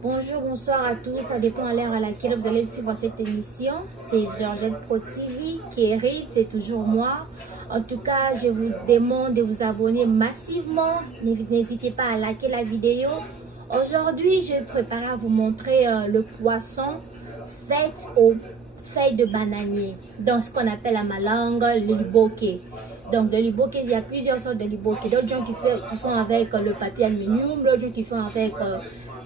Bonjour, bonsoir à tous, ça dépend à l'heure à laquelle vous allez suivre cette émission. C'est Georgette Pro TV qui hérite, c'est toujours moi. En tout cas, je vous demande de vous abonner massivement. N'hésitez pas à liker la vidéo. Aujourd'hui, je prépare à vous montrer le poisson fait aux feuilles de bananier, dans ce qu'on appelle à ma langue le liboké. Donc, le liboké, il y a plusieurs sortes de liboké. D'autres gens qui font avec le papier aluminium, d'autres gens qui font avec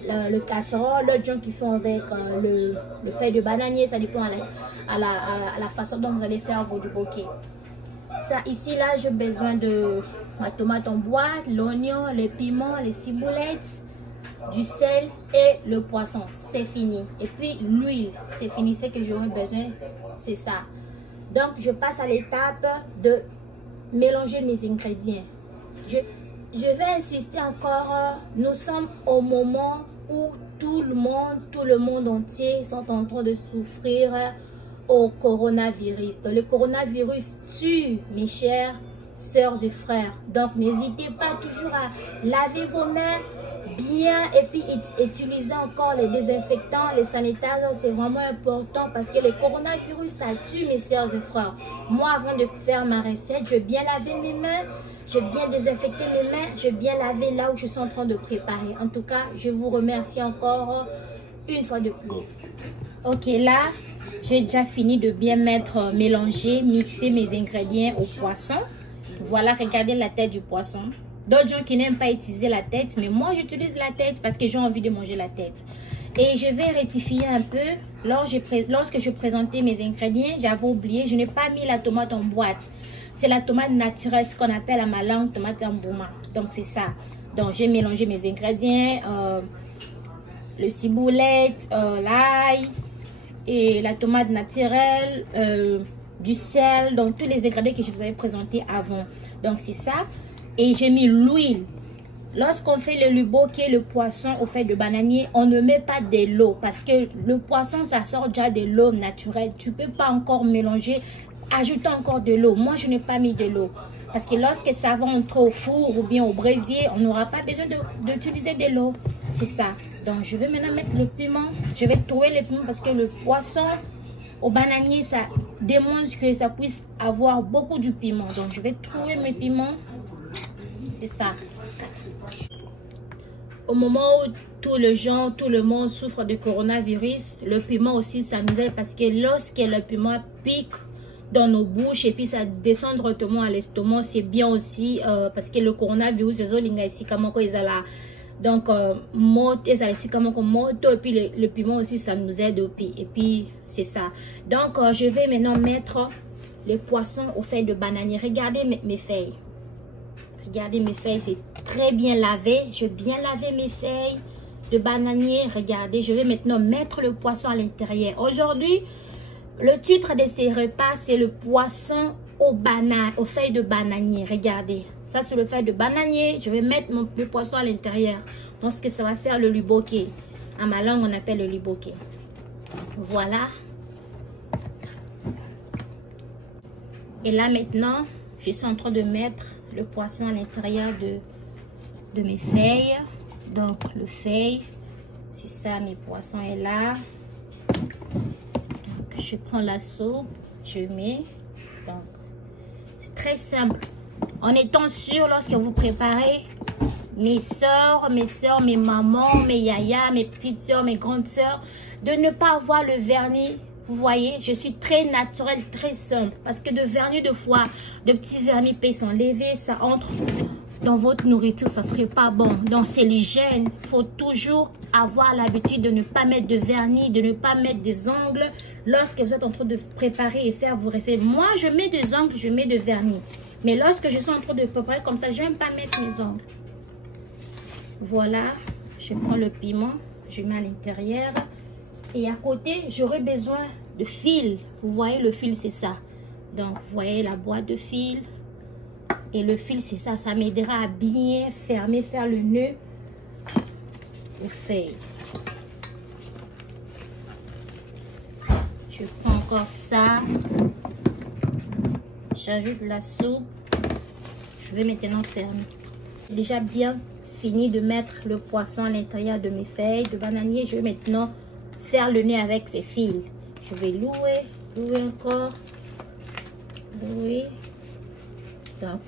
le casserole, d'autres gens qui font avec le feuille de bananier. Ça dépend à la façon dont vous allez faire vos liboké. Ça, ici, là, j'ai besoin de ma tomate en boîte, l'oignon, les piments, les ciboulettes, du sel et le poisson. C'est fini. Et puis, l'huile, c'est fini. Ce que j'aurai besoin, c'est ça. Donc, je passe à l'étape de mélanger mes ingrédients. Je vais insister encore, nous sommes au moment où tout le monde entier sont en train de souffrir au coronavirus. Donc, le coronavirus tue, mes chers sœurs et frères. Donc, n'hésitez pas toujours à laver vos mains bien et puis utiliser encore les désinfectants, les sanitaires. C'est vraiment important parce que le coronavirus, ça tue, mes sœurs et frères. Moi, avant de faire ma recette, je vais bien laver mes mains, je vais bien désinfecter mes mains, je vais bien laver là où je suis en train de préparer. En tout cas, je vous remercie encore une fois de plus. Ok, là, j'ai déjà fini de bien mélanger, mixer mes ingrédients au poisson. Voilà, regardez la tête du poisson. D'autres gens qui n'aiment pas utiliser la tête, mais moi j'utilise la tête parce que j'ai envie de manger la tête. Et je vais rectifier un peu. Lorsque je présentais mes ingrédients, j'avais oublié, je n'ai pas mis la tomate en boîte. C'est la tomate naturelle, ce qu'on appelle à ma langue tomate embouma. Donc c'est ça. Donc j'ai mélangé mes ingrédients, le ciboulette, l'ail et la tomate naturelle, du sel, donc tous les ingrédients que je vous avais présentés avant. Donc c'est ça. Et j'ai mis l'huile. Lorsqu'on fait le liboké, le poisson au fait de bananier, on ne met pas de l'eau parce que le poisson, ça sort déjà de l'eau naturelle. Tu ne peux pas encore mélanger, ajouter encore de l'eau. Moi, je n'ai pas mis de l'eau parce que lorsque ça va entrer au four ou bien au brasier, on n'aura pas besoin d'utiliser de l'eau. C'est ça. Donc, je vais maintenant mettre le piment. Je vais trouver le piment parce que le poisson au bananier, ça demande que ça puisse avoir beaucoup de piment. Donc, je vais trouver mes piments. C'est ça. Au moment où tout le monde souffre de coronavirus, le piment aussi, ça nous aide parce que lorsque le piment pique dans nos bouches et puis ça descend directement à l'estomac, c'est bien aussi parce que le coronavirus, c'est ici comment ils ont là. Donc, et puis le piment aussi, ça nous aide. Et puis, c'est ça. Donc, je vais maintenant mettre les poissons au fait de bananier. Regardez mes feuilles. Regardez mes feuilles, c'est très bien lavé. Je vais bien laver mes feuilles de bananier. Regardez, je vais maintenant mettre le poisson à l'intérieur. Aujourd'hui, le titre de ces repas, c'est le poisson aux feuilles de bananier. Regardez, ça c'est le feuille de bananier. Je vais mettre le poisson à l'intérieur. Donc, ce que ça va faire le liboké. À ma langue, on appelle le liboké. Voilà. Et là maintenant, je suis en train de mettre le poisson à l'intérieur de mes feuilles. Donc le feuille, c'est ça, mes poissons est là. Donc, je prends la soupe, je mets. Donc c'est très simple. En étant sûr, lorsque vous préparez, mes soeurs, mes mamans, mes yayas, mes petites soeurs, mes grandes soeurs, de ne pas avoir le vernis. Vous voyez, je suis très naturelle, très simple. Parce que de vernis de foie, de petits vernis peut s'enlever, ça entre dans votre nourriture, ça ne serait pas bon. Donc, c'est l'hygiène. Il faut toujours avoir l'habitude de ne pas mettre de vernis, de ne pas mettre des ongles lorsque vous êtes en train de préparer et faire vos recettes. Moi, je mets des ongles, je mets de vernis. Mais lorsque je suis en train de préparer comme ça, je n'aime pas mettre mes ongles. Voilà, je prends le piment, je mets à l'intérieur. Et à côté, j'aurai besoin de fil. Vous voyez, le fil, c'est ça. Donc, vous voyez la boîte de fil. Et le fil, c'est ça. Ça m'aidera à bien fermer, faire le nœud aux feuilles. Je prends encore ça. J'ajoute la soupe. Je vais maintenant fermer. Déjà bien fini de mettre le poisson à l'intérieur de mes feuilles de bananier. Je vais maintenant faire le nez avec ces fils. Je vais louer encore. Louer. Donc,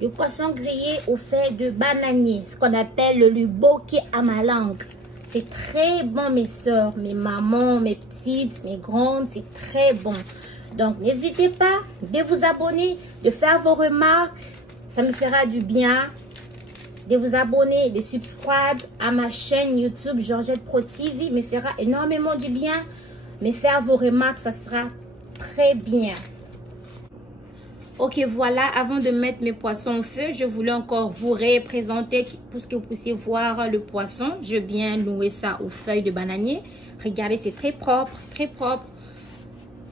le poisson grillé aux feuilles de bananier, ce qu'on appelle le liboké à ma langue. C'est très bon, mes soeurs, mes mamans, mes petites, mes grandes, c'est très bon. Donc, n'hésitez pas de vous abonner, de faire vos remarques. Ça me fera du bien. De vous abonner, de subscribe à ma chaîne YouTube Georgette Pro TV. Me fera énormément du bien. Mais faire vos remarques, ça sera très bien. Ok, voilà, avant de mettre mes poissons au feu, je voulais encore vous représenter pour que vous puissiez voir le poisson. Je viens nouer ça aux feuilles de bananier. Regardez, c'est très propre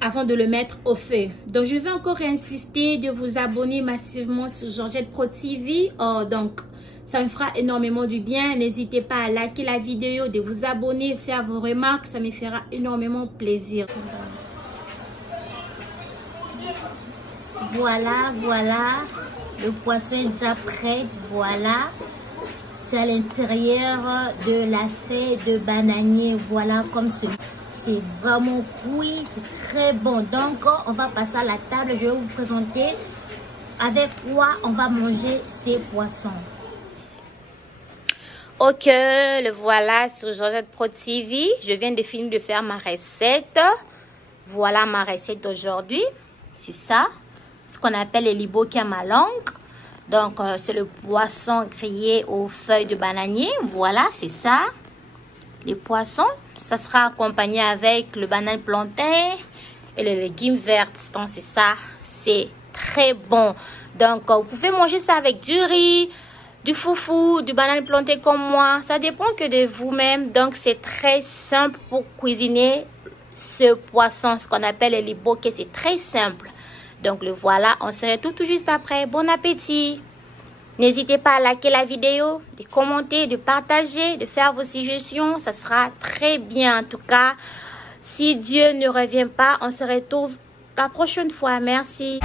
avant de le mettre au feu. Donc, je vais encore insister de vous abonner massivement sur Georgette Pro TV. Donc, ça me fera énormément du bien. N'hésitez pas à liker la vidéo, de vous abonner, faire vos remarques. Ça me fera énormément plaisir. Voilà, le poisson est déjà prêt, voilà, c'est à l'intérieur de la feuille de bananier, voilà comme c'est vraiment cuit, c'est très bon. Donc on va passer à la table, je vais vous présenter avec quoi on va manger ces poissons. Ok, le voilà sur Georgette Pro TV, je viens de finir de faire ma recette, voilà ma recette d'aujourd'hui, c'est ça. Ce qu'on appelle les liboké à ma langue. Donc, c'est le poisson grillé aux feuilles de bananier. Voilà, c'est ça. Les poissons, ça sera accompagné avec le banane plantain et les légumes verts. Donc, c'est ça. C'est très bon. Donc, vous pouvez manger ça avec du riz, du foufou, du banane plantain comme moi. Ça dépend que de vous-même. Donc, c'est très simple pour cuisiner ce poisson. Ce qu'on appelle les liboké, c'est très simple. Donc le voilà, on se retrouve tout juste après. Bon appétit! N'hésitez pas à liker la vidéo, de commenter, de partager, de faire vos suggestions. Ça sera très bien. En tout cas, si Dieu ne revient pas, on se retrouve la prochaine fois. Merci.